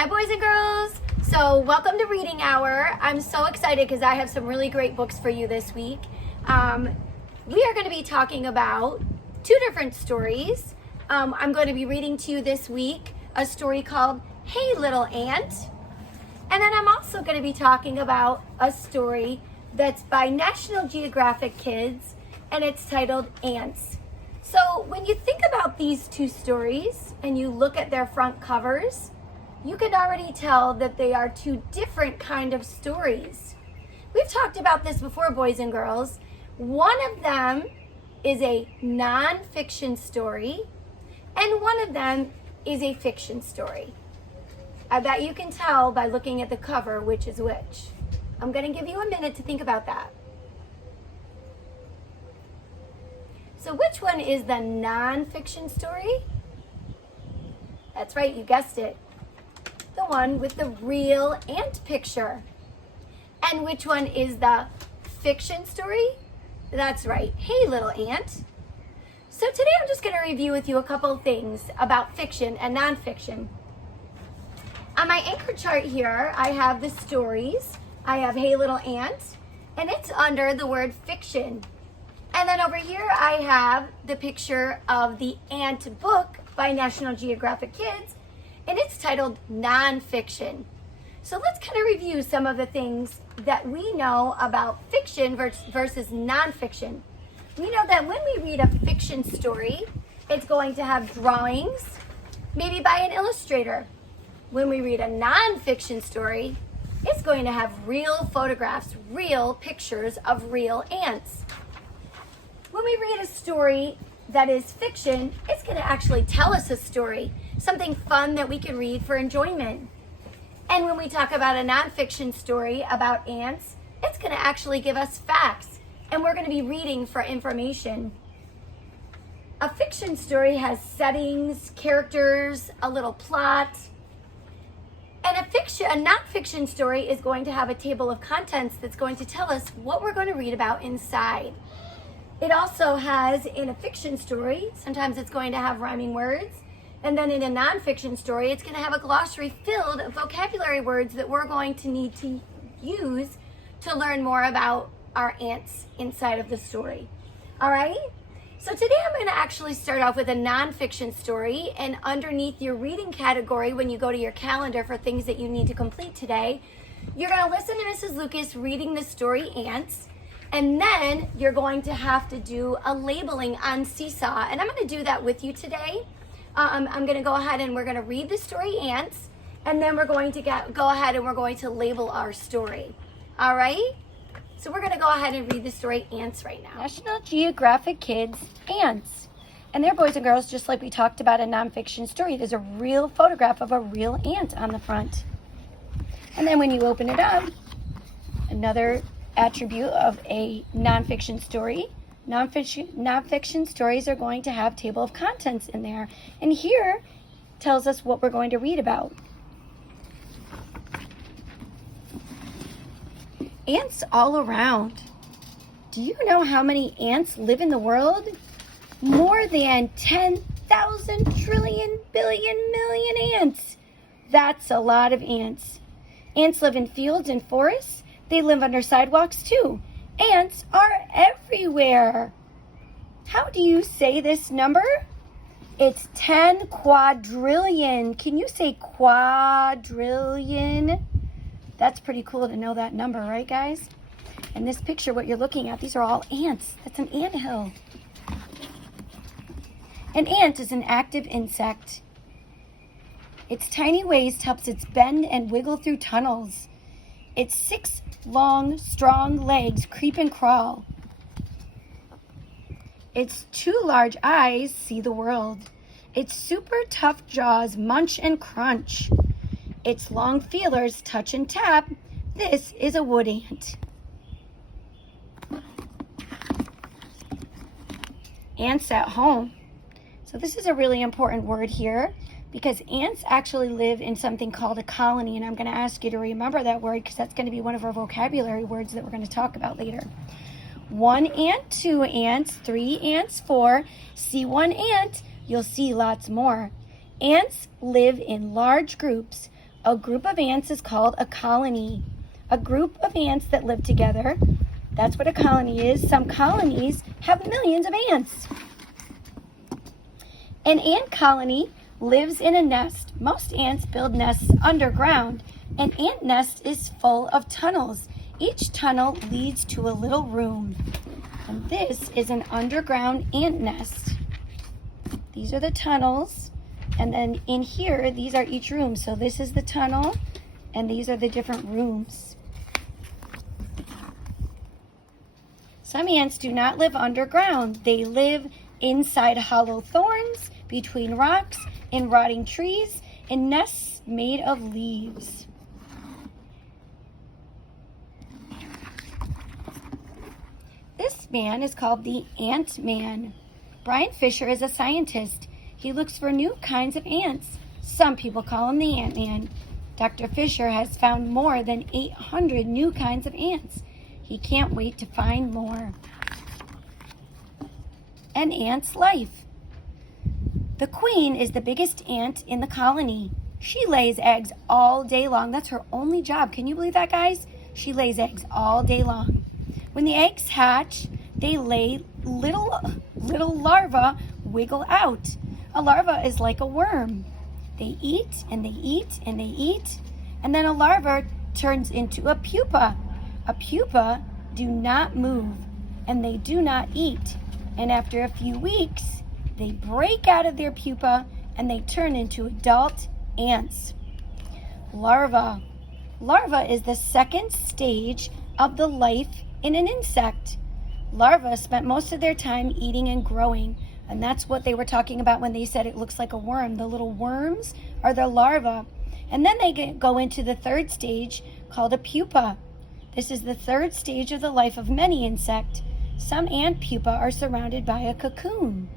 Hi boys and girls. So welcome to Reading Hour. I'm so excited because I have some really great books for you this week. We are going to be talking about two different stories. I'm going to be reading to you this week a story called Hey Little Ant. And then I'm also going to be talking about a story that's by National Geographic Kids, and it's titled Ants. So when you think about these two stories and you look at their front covers, you can already tell that they are two different kind of stories. We've talked about this before, boys and girls. One of them is a non-fiction story, and one of them is a fiction story. I bet you can tell by looking at the cover which is which. I'm going to give you a minute to think about that. So which one is the non-fiction story? That's right, you guessed it. The one with the real ant picture. And which one is the fiction story? That's right, Hey Little Ant. So today I'm just going to review with you a couple of things about fiction and non-fiction. On my anchor chart here, I have the stories. I have Hey Little Ant, and it's under the word fiction. And then over here, I have the picture of the Ant book by National Geographic Kids, and it's titled Nonfiction. So let's kind of review some of the things that we know about fiction versus nonfiction. We know that when we read a fiction story, it's going to have drawings, maybe by an illustrator. When we read a nonfiction story, it's going to have real photographs, real pictures of real ants. When we read a story that is fiction, it's going to actually tell us a story, something fun that we can read for enjoyment. And when we talk about a nonfiction story about ants, it's going to actually give us facts, and we're going to be reading for information. A fiction story has settings, characters, a little plot. And a nonfiction story is going to have a table of contents that's going to tell us what we're going to read about inside. It also has, in a fiction story, sometimes it's going to have rhyming words. And then in a nonfiction story, it's going to have a glossary filled of vocabulary words that we're going to need to use to learn more about our ants inside of the story. All right? So today I'm going to actually start off with a nonfiction story, and underneath your reading category, when you go to your calendar for things that you need to complete today, you're going to listen to Mrs. Lucas reading the story Ants, and then you're going to have to do a labeling on Seesaw, and I'm going to do that with you today. I'm going to go ahead and we're going to read the story Ants, and then we're going to go ahead and we're going to label our story. All right? So we're going to go ahead and read the story Ants right now. National Geographic Kids, Ants. And they're boys and girls, just like we talked about a nonfiction story. There's a real photograph of a real ant on the front. And then when you open it up, another attribute of a nonfiction story. Nonfiction stories are going to have table of contents in there. And here tells us what we're going to read about. Ants all around. Do you know how many ants live in the world? More than 10,000 trillion billion million ants. That's a lot of ants. Ants live in fields and forests. They live under sidewalks too. Ants are everywhere. How do you say this number? It's 10 quadrillion. Can you say quadrillion? That's pretty cool to know that number, right, guys? And this picture, what you're looking at, these are all ants. That's an anthill. An ant is an active insect. Its tiny waist helps it bend and wiggle through tunnels. Its 6 long, strong legs creep and crawl. Its 2 large eyes see the world. Its super tough jaws munch and crunch. Its long feelers touch and tap. This is a wood ant. Ants at home. So this is a really important word here because ants actually live in something called a colony, and I'm going to ask you to remember that word because that's going to be one of our vocabulary words that we're going to talk about later. 1 ant, 2 ants, 3 ants, 4. See 1 ant, you'll see lots more. Ants live in large groups. A group of ants is called a colony. A group of ants that live together, that's what a colony is. Some colonies have millions of ants. An ant colony lives in a nest. Most ants build nests underground. An ant nest is full of tunnels. Each tunnel leads to a little room. And this is an underground ant nest. These are the tunnels. And then in here, these are each room. So this is the tunnel, and these are the different rooms. Some ants do not live underground. They live inside hollow thorns, between rocks, in rotting trees, in nests made of leaves. This man is called the Ant-Man. Brian Fisher is a scientist. He looks for new kinds of ants. Some people call him the Ant-Man. Dr. Fisher has found more than 800 new kinds of ants. He can't wait to find more. An ant's life. The queen is the biggest ant in the colony. She lays eggs all day long. That's her only job. Can you believe that, guys? She lays eggs all day long. When the eggs hatch, they lay little larvae wiggle out. A larva is like a worm. They eat and they eat and they eat, and then a larva turns into a pupa. A pupa do not move, and they do not eat. And after a few weeks, they break out of their pupa and they turn into adult ants. Larva. Larva is the second stage of the life in an insect. Larvae spent most of their time eating and growing, and that's what they were talking about when they said it looks like a worm. The little worms are the larvae. And then they go into the third stage called a pupa. This is the third stage of the life of many insects. Some ant pupa are surrounded by a cocoon.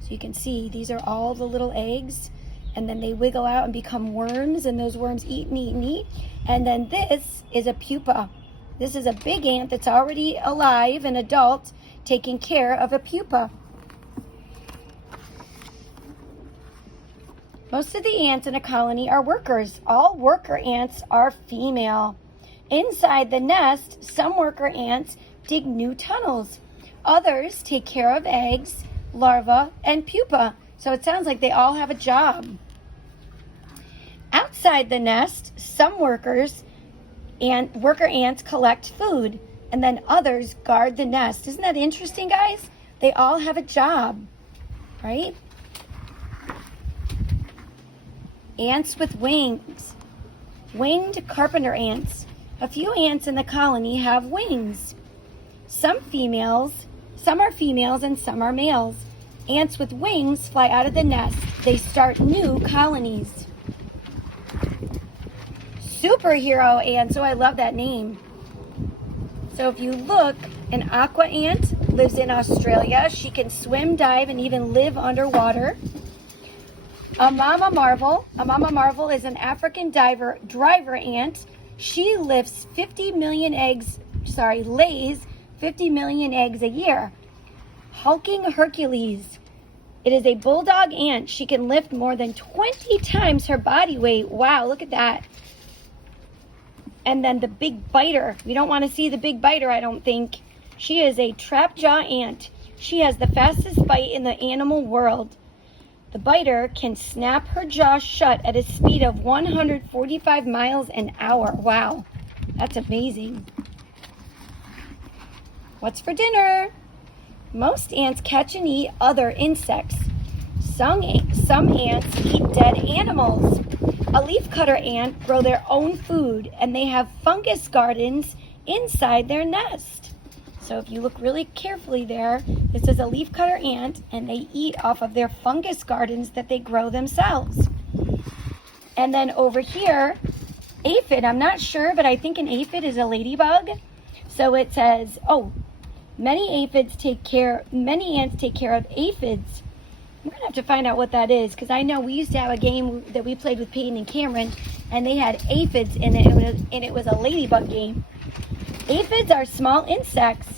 So you can see these are all the little eggs, and then they wiggle out and become worms, and those worms eat and eat and eat. And then this is a pupa. This is a big ant that's already alive, an adult, taking care of a pupa. Most of the ants in a colony are workers. All worker ants are female. Inside the nest, some worker ants dig new tunnels. Others take care of eggs, larvae, and pupa. So it sounds like they all have a job. Outside the nest, some worker ants collect food, and then others guard the nest. Isn't that interesting, guys? They all have a job, right? Ants with wings. Winged carpenter ants. A few ants in the colony have wings. Some are females and some are males. Ants with wings fly out of the nest. They start new colonies. Superhero ants. Oh, I love that name. So if you look, an aqua ant lives in Australia. She can swim, dive, and even live underwater. A mama marvel is an African driver ant. She lays 50 million eggs a year. Hulking Hercules. It is a bulldog ant. She can lift more than 20 times her body weight. Wow, look at that. And then the big biter. We don't want to see the big biter, I don't think. She is a trapjaw ant. She has the fastest bite in the animal world. The biter can snap her jaw shut at a speed of 145 miles an hour. Wow, that's amazing. What's for dinner? Most ants catch and eat other insects. Some ants eat dead animals. A leafcutter ant grow their own food, and they have fungus gardens inside their nest. So if you look really carefully there, this is a leafcutter ant, and they eat off of their fungus gardens that they grow themselves. And then over here, aphid. I'm not sure, but I think an aphid is a ladybug. So it says, many ants take care of aphids. I'm going to have to find out what that is, because I know we used to have a game that we played with Peyton and Cameron, and they had aphids in it, and it was a ladybug game. Aphids are small insects.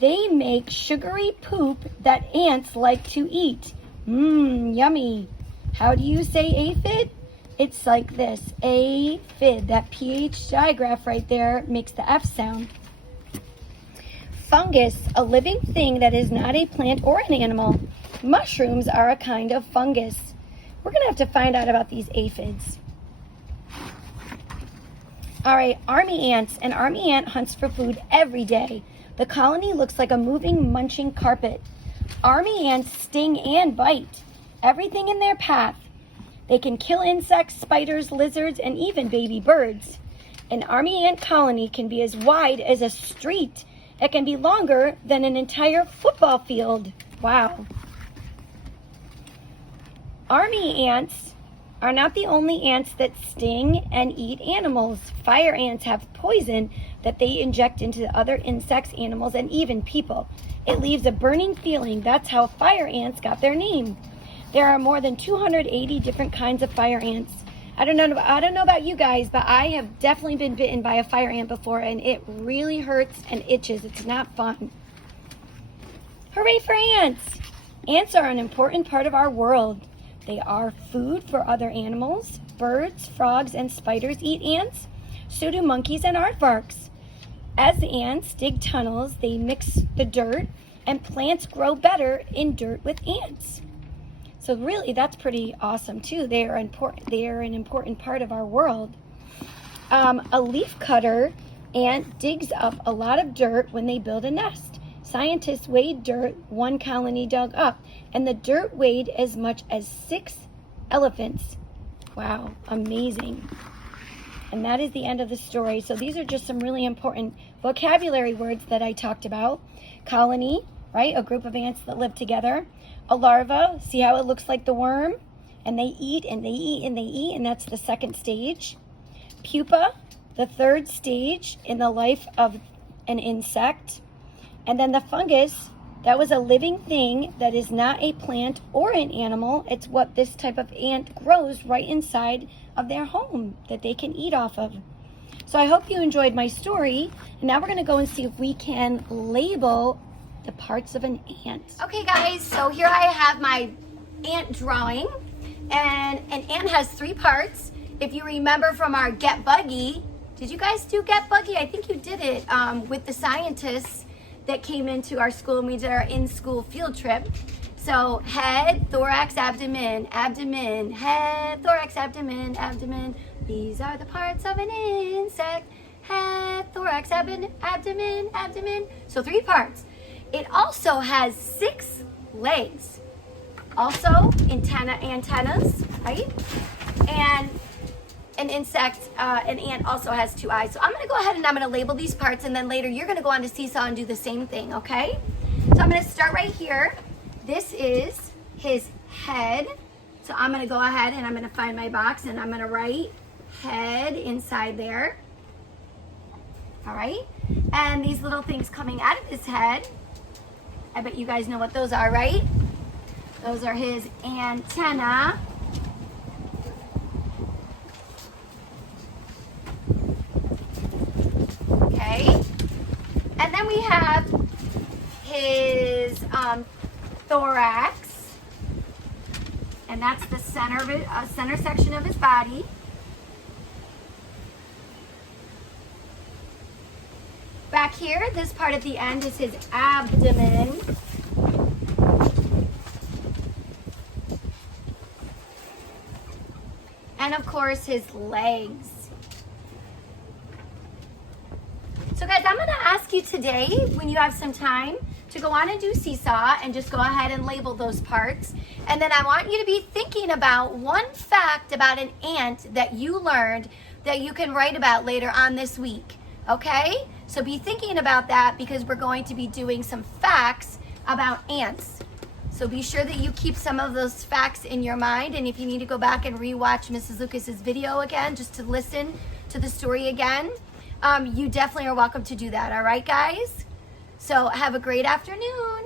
They make sugary poop that ants like to eat. Yummy. How do you say aphid? It's like this, aphid. That pH digraph right there makes the F sound. Fungus, a living thing that is not a plant or an animal. Mushrooms are a kind of fungus. We're going to have to find out about these aphids. All right, army ants. An army ant hunts for food every day. The colony looks like a moving, munching carpet. Army ants sting and bite everything in their path. They can kill insects, spiders, lizards, and even baby birds. An army ant colony can be as wide as a street. It can be longer than an entire football field. Wow. Army ants are not the only ants that sting and eat animals. Fire ants have poison that they inject into other insects, animals, and even people. It leaves a burning feeling. That's how fire ants got their name. There are more than 280 different kinds of fire ants. I don't know about you guys, but I have definitely been bitten by a fire ant before, and it really hurts and itches. It's not fun. Hooray for ants! Ants are an important part of our world. They are food for other animals. Birds, frogs, and spiders eat ants. So do monkeys and aardvarks. As the ants dig tunnels, they mix the dirt, and plants grow better in dirt with ants. So really, that's pretty awesome too. They are an important part of our world. A leaf cutter ant digs up a lot of dirt when they build a nest. Scientists weighed dirt one colony dug up, and the dirt weighed as much as 6 elephants. Wow, amazing. And that is the end of the story. So these are just some really important vocabulary words that I talked about. Colony, right? A group of ants that live together. A larva, see how it looks like the worm? And they eat and they eat and they eat, and that's the second stage. Pupa, the third stage in the life of an insect. And then the fungus, that was a living thing that is not a plant or an animal. It's what this type of ant grows right inside of their home that they can eat off of. So I hope you enjoyed my story. And now we're going to go and see if we can label the parts of an ant. Okay guys, so here I have my ant drawing, and an ant has 3 parts. If you remember from our Get Buggy, did you guys do Get Buggy? I think you did it with the scientists that came into our school, and we did our in-school field trip. So head, thorax, abdomen, abdomen, head, thorax, abdomen, abdomen. These are the parts of an insect. Head, thorax, abdomen, abdomen. So 3 parts. It also has 6 legs. Also antennas, right? And an ant also has 2 eyes. So I'm gonna go ahead and I'm gonna label these parts, and then later you're gonna go on to Seesaw and do the same thing, okay? So I'm gonna start right here. This is his head. So I'm gonna go ahead and I'm gonna find my box, and I'm gonna write head inside there. All right? And these little things coming out of his head, I bet you guys know what those are, right? Those are his antenna. Okay. And then we have his thorax. And that's the center of it, center section of his body. Back here, this part at the end is his abdomen. And of course, his legs. So guys, I'm gonna ask you today, when you have some time, to go on and do Seesaw and just go ahead and label those parts. And then I want you to be thinking about one fact about an ant that you learned that you can write about later on this week, okay? So be thinking about that, because we're going to be doing some facts about ants. So be sure that you keep some of those facts in your mind, and if you need to go back and rewatch Mrs. Lucas's video again, just to listen to the story again, you definitely are welcome to do that, all right guys? So have a great afternoon.